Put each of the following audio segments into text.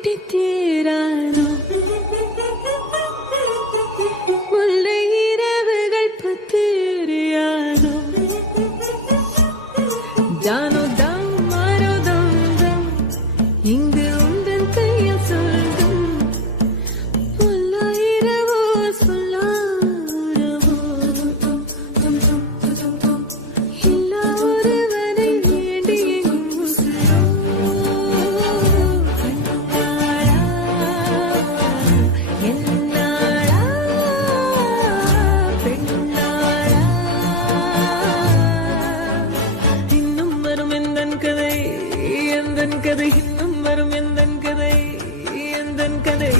கொட்டி தீராதோ முல்லை இரவுகள் பத்திரியாதோ ஜானோ தம் மாரோ தம் தம் இங்கு உந்தன் கையில் சொல்லும் முல்லை இரவோ சொல்லாரவோ இல்லா ஒருவரை வேண்டி கதை இன்னும் வரும் எந்தன் கதை எந்தன் கதை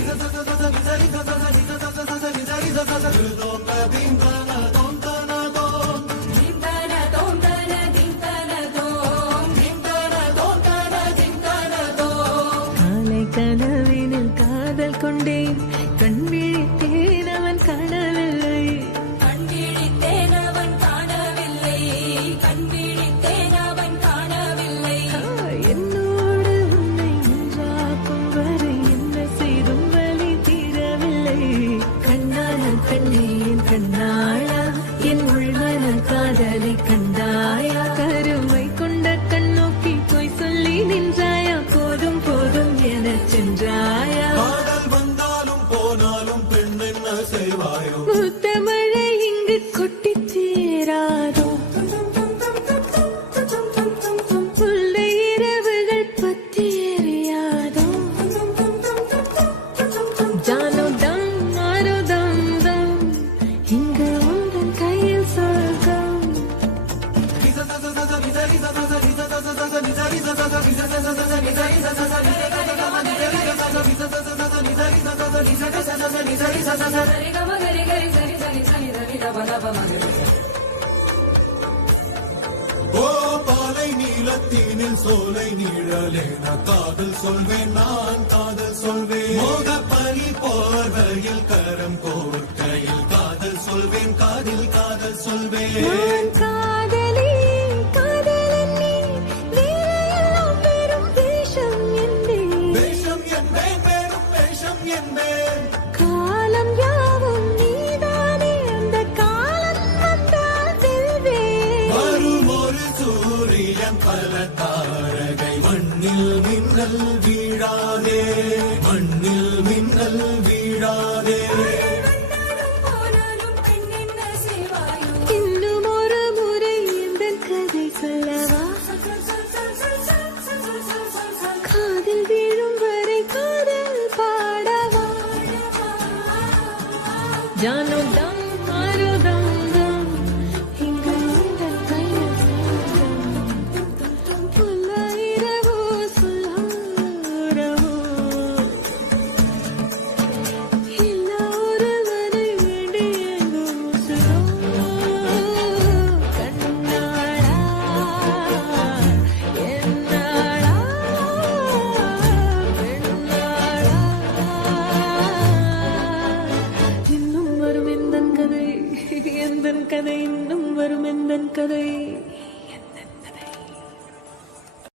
காலை கனவினில் காதல் கொண்டேன் கண் விழித்தேன் அவன் காணவில்லை கண் விழித்தேன் அவன் காணவில்லை கண் விழித்தேன் அவன் காணவில்லை என்னோடு உன்னை ஒன்றாக்கும் வரை என்ன செய்தும் வலி தீரவில்லை கண்ணான கண்ணே என் கண்ணாளா என் உள்மன காதலை கண்டாயா கருமை கொண்ட கண்ணோக்கி போய் சொல்லி நின்றாயா போதும் போதும் என சென்றாயா காதல் வந்தாலும் போனாலும் பெண் என்ன செய்வாயோ முத்தமழை இங்கு கொட்டி தீராதோ முல்லை இரவுகள் பத்தி எரியாதோ ஜானோ தம் மாரோ தம் தம் இங்கு உந்தன் கையில் சொர்க்கம் சரி கம கரி கரி சரி சரி சரி சரி தப தப மகரி ஓ பாலை நீலத்தீனில் சோலை நீழலே நான் காதல் சொல்வேன் நான் காதல் சொல்வேன் மோக பனி போர்வையில் கரம் கோர்க்கையில் காதல் சொல்வேன் காதில் காதல் சொல்வேன் நான் காதலி காதலன் நீ வேலையெல்லாம் பெரும் வேஷம் என்பேன் வேஷம் என்பேன் வேறும் வேஷம் என்பேன் காலம் யாவும் நீதானே அந்த காலம் வந்தால் வெல்வேன் வரும் ஒரு சூரியன் பல தாரகை மண்ணில் மின்னல் வீழாதே மண்ணில் மின்னல் வீழாதே